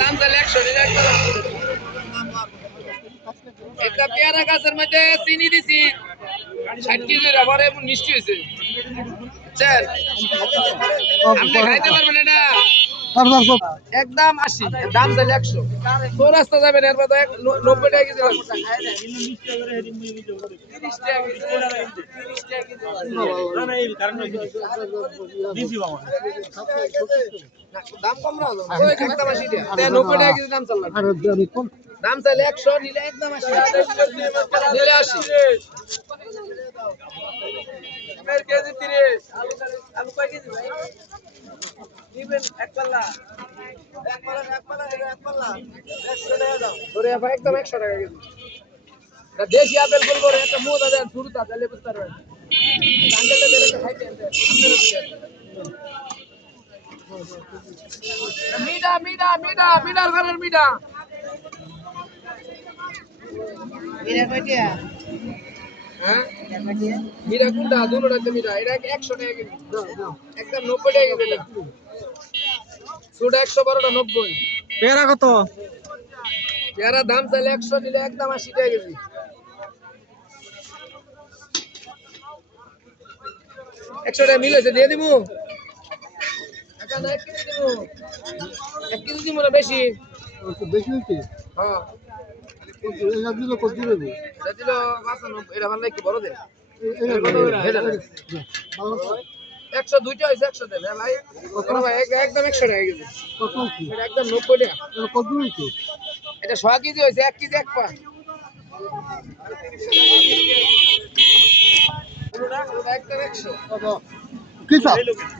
দাম চাইলে 100 একটা পেয়ারা গাছের মধ্যে চিনি দিছি 60 কেজি রাবার এবং মিষ্টি হয়েছে বুঝছেন আপনি খাইতে পারবেন এটা একদম 80 দাম চাইলে 100 তো রাস্তা যাবেন এর মধ্যে 90 টাকা কেজি লাগবে 30 টাকা কেজি 30 টাকা কেজি না না এই কারণে দিছি বাবা দাম কম রাখো ওই একদম 80 টাকা 90 টাকা কেজি দাম চাল আর দাম চাইলে 100 নিলে একদম 80 নিলে 80 এর কেজি 30 আলু কয় কেজি ভাই দিবেন এক পাল্লা এক পাল্লা 100 টাকা দাও ওরে ভাই একদম 100 টাকা কেজি এটা দেশি আপেল বলবো রে একটা মোদা দেন শুরুটা তাহলে বুঝতে পারবেন আঙ্কেলটা দিলে তো খাইতে আনতে আপনারা দিবেন মিডা মিডা মিডা মিডার ঘরের মিডা মিডা কয়টিয়া হ্যাঁ মিডা কোনটা দুটোটাতে মিডা এটা 100 টাকা কেজি একদম 90 টাকা কেজি এটা সুডা 112টা 90 পেয়ারা কত পেয়ারা দাম চাইলে 100 নিলে একদম 80 টাকা কেজি 100 টাকা মিলেছে দিয়ে দিমু একা না 1 কেজি দিমু 1 কেজি দিমু না বেশি বেশি হইছে হ্যাঁ এটা দিল কত দিবে এটা দিল 95 এটা ভালো কি বড় দেন এটা 102 টা হইছে 100 দেন ভাই কত ভাই একদম 100 টাকা কেজি কত কি এটা একদম 90 টাকা এটা কত হইছে এটা 100 কেজি হইছে 1 কেজি এক পা পুরোটা একদম 100 কত কি